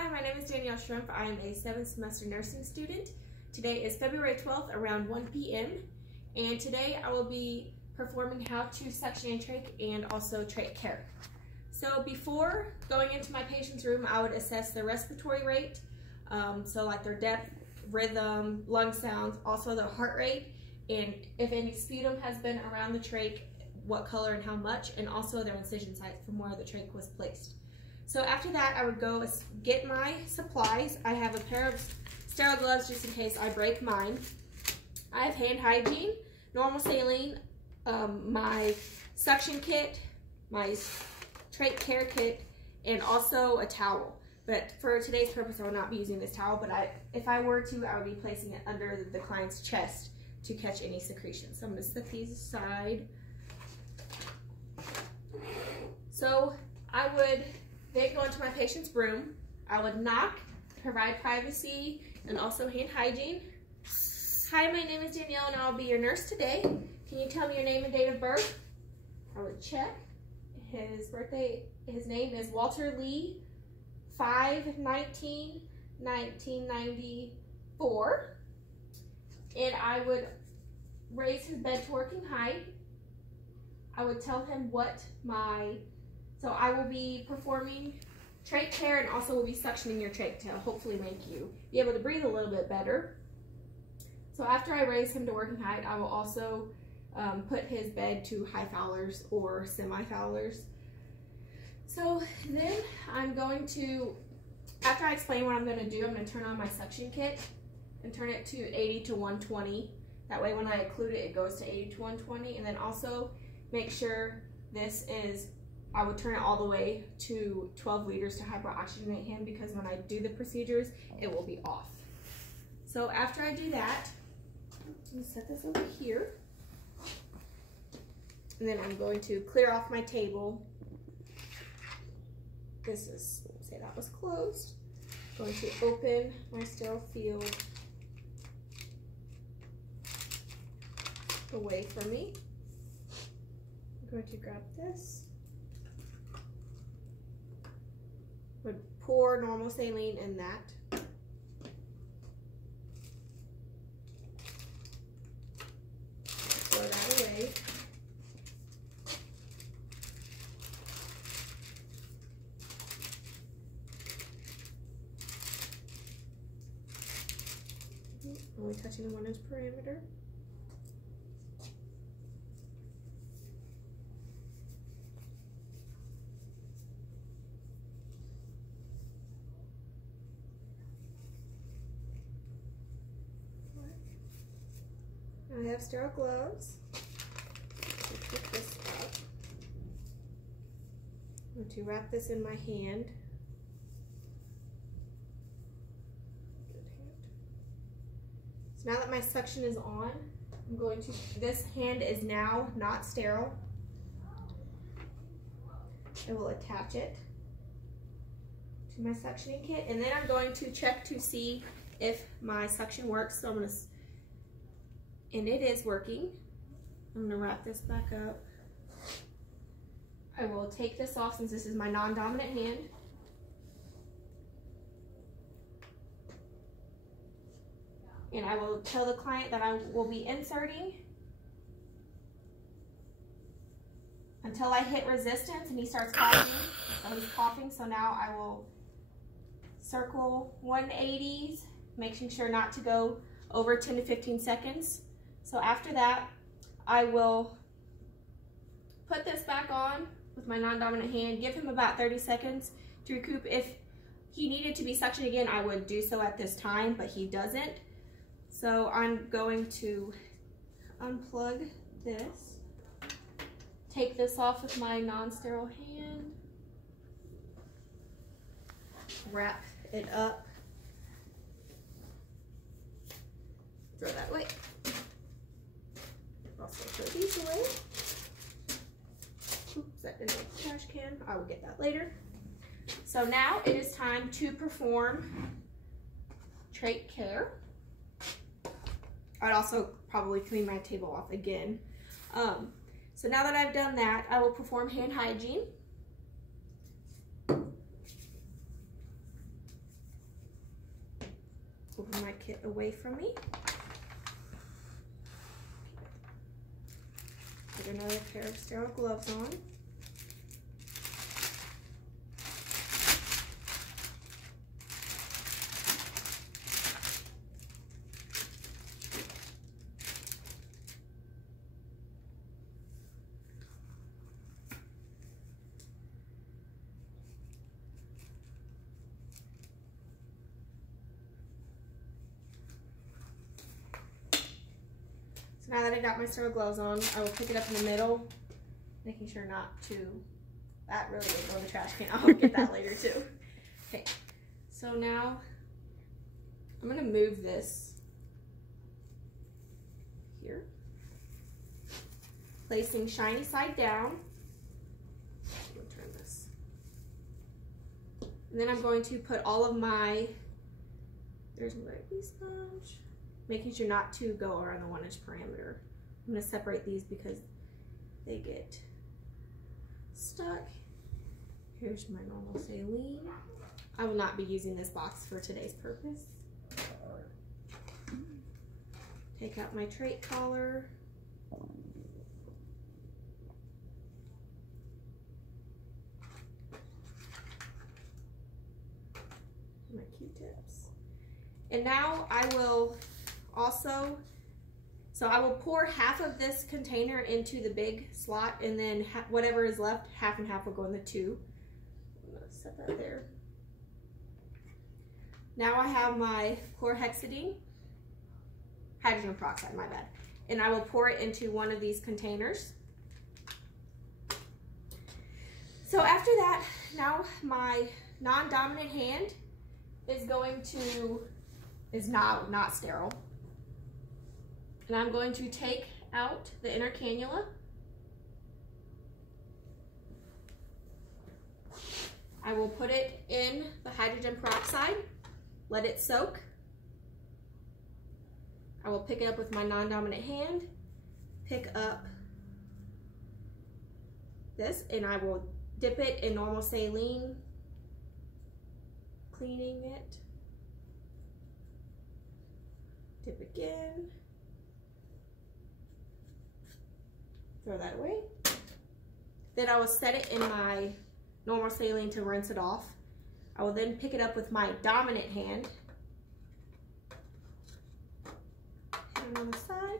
Hi, my name is Danielle Shrimp. I am a 7th semester nursing student. Today is February 12th around 1 p.m. and today I will be performing how to suction and trach and also trach care. So before going into my patient's room, I would assess their respiratory rate, so like their depth, rhythm, lung sounds, also their heart rate, and if any sputum has been around the trach, what color and how much, and also their incision site from where the trach was placed. So after that, I would go get my supplies. I have a pair of sterile gloves just in case I break mine. I have hand hygiene, normal saline, my suction kit, my trach care kit, and also a towel. But for today's purpose, I will not be using this towel, but if I were to, I would be placing it under the client's chest to catch any secretion. So I'm gonna set these aside. So I would then go into my patient's room. I would knock, provide privacy, and also hand hygiene. Hi, my name is Danielle, and I'll be your nurse today. Can you tell me your name and date of birth? I would check. His name is Walter Lee, 5/19/1994. And I would raise his bed to working height. I would tell him so I will be performing trach care and also will be suctioning your trach to hopefully make you be able to breathe a little bit better. So after I raise him to working height, I will also put his bed to high Fowlers or semi-Fowlers. So then I'm going to, after I explain what I'm going to do, I'm going to turn on my suction kit and turn it to 80 to 120. That way when I occlude it, it goes to 80 to 120. And then also make sure I would turn it all the way to 12 liters to hyperoxygenate him, because when I do the procedures, it will be off. So after I do that, I'm going to set this over here. And then I'm going to clear off my table. Say that was closed. I'm going to open my sterile field away from me. I'm going to grab this. Would pour normal saline in that. Throw that away. Only touching one inch perimeter. I have sterile gloves. Pick this up. I'm going to wrap this in my hand. So now that my suction is on, this hand is now not sterile. I will attach it to my suctioning kit, and then I'm going to check to see if my suction works. So and it is working. I'm gonna wrap this back up. I will take this off since this is my non-dominant hand. And I will tell the client that I will be inserting until I hit resistance and he starts coughing. So he's coughing, so now I will circle 180s, making sure not to go over 10 to 15 seconds. So after that, I will put this back on with my non-dominant hand, give him about 30 seconds to recoup. If he needed to be suctioned again, I would do so at this time, but he doesn't. So I'm going to unplug this, take this off with my non-sterile hand, wrap it up, throw that away. Also throw these away. Oops, that didn't make the trash can. I will get that later. So now it is time to perform trach care. I'd also probably clean my table off again. So now that I've done that, I will perform hand hygiene. moving my kit away from me. Put another pair of sterile gloves on. Now that I got my sterile gloves on, I will pick it up in the middle, making sure not to, that really did go in the trash can. I'll get that later too. Okay, so now I'm gonna move this here, placing shiny side down. I'm gonna turn this. And then I'm going to put all of my, there's my white sponge. Making sure not to go around the 1-inch parameter. I'm gonna separate these because they get stuck. Here's my normal saline. I will not be using this box for today's purpose. Take out my trach collar. My Q-tips. And now I will also, so I will pour half of this container into the big slot, and then whatever is left, half and half will go in the tube. I'm gonna set that there. Now I have my chlorhexidine, hydrogen peroxide, my bad. And I will pour it into one of these containers. So after that, now my non-dominant hand is going to, is not sterile. And I'm going to take out the inner cannula. I will put it in the hydrogen peroxide, let it soak. I will pick it up with my non-dominant hand, pick up this, and I will dip it in normal saline, cleaning it. Dip again. Throw that away. Then I will set it in my normal saline to rinse it off. I will then pick it up with my dominant hand. Put it on the side.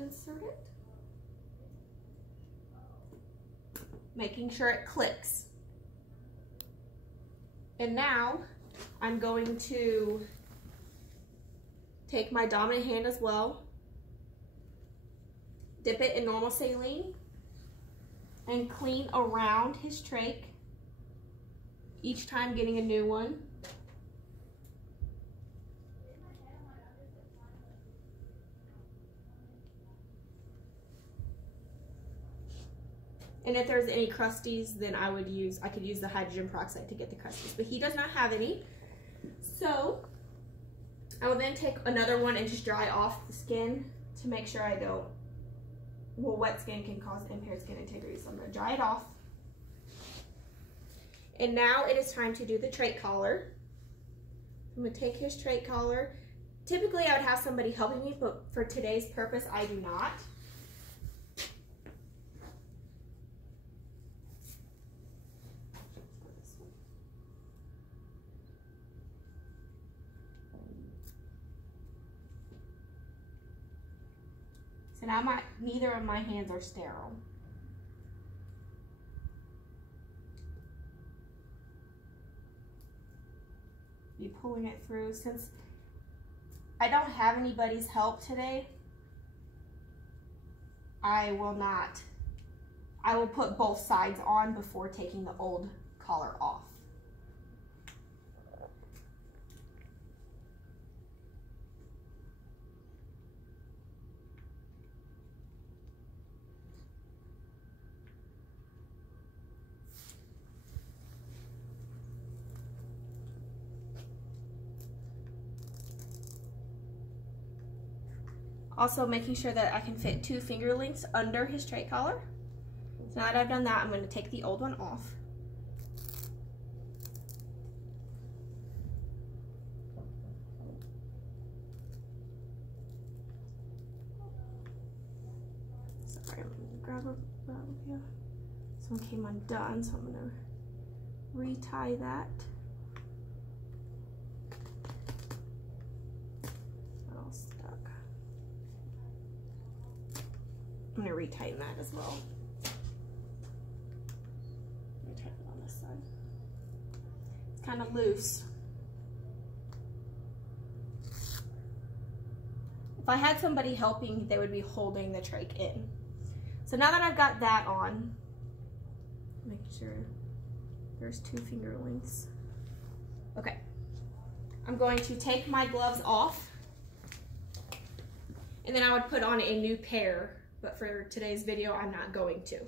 Insert it. Making sure it clicks. And now I'm going to take my dominant hand as well, dip it in normal saline, and clean around his trach, each time getting a new one. And if there's any crusties, then I could use the hydrogen peroxide to get the crusties, but he does not have any. So I will then take another one and just dry off the skin to make sure I don't, well, wet skin can cause impaired skin integrity, so I'm gonna dry it off. And now it is time to do the trach collar. I'm gonna take his trach collar. Typically I would have somebody helping me, but for today's purpose, I do not. So now neither of my hands are sterile. Be pulling it through. Since I don't have anybody's help today, I will put both sides on before taking the old collar off. Also making sure that I can fit 2 finger lengths under his trach collar. So now that I've done that, I'm going to take the old one off. Sorry, I'm gonna grab a yeah. This one came undone, so I'm gonna retie that. It's all stuck. I'm gonna retighten that as well. Retighten it on this side. It's kind of loose. If I had somebody helping, they would be holding the trach in. So now that I've got that on, make sure there's 2 finger lengths. Okay, I'm going to take my gloves off, and then I would put on a new pair, but for today's video, I'm not going to.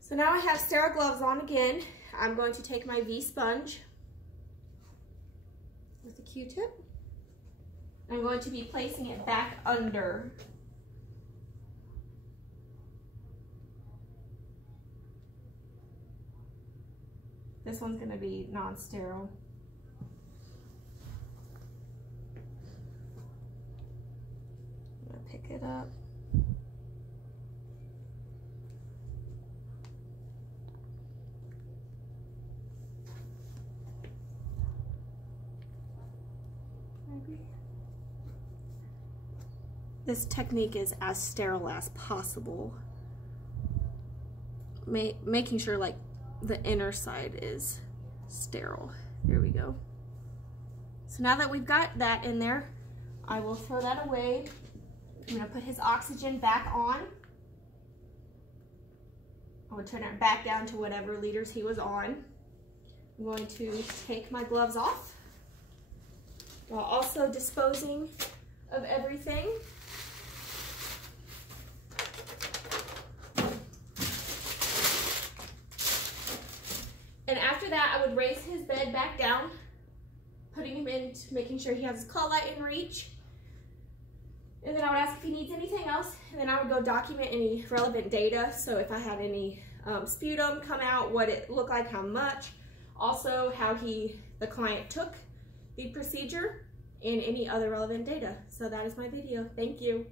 So now I have sterile gloves on again. I'm going to take my V-sponge with a Q-tip. I'm going to be placing it back under. This one's going to be non-sterile. I'm going to pick it up. Maybe. This technique is as sterile as possible. Making sure like the inner side is sterile. There we go. So now that we've got that in there, I will throw that away. I'm gonna put his oxygen back on. I would turn it back down to whatever liters he was on. I'm going to take my gloves off while also disposing of everything. And after that, I would raise his bed back down, putting him in, making sure he has his call light in reach. And then I would ask if he needs anything else, and then I would go document any relevant data. So if I had any sputum come out, what it looked like, how much, also how the client took the procedure, and any other relevant data. So that is my video. Thank you.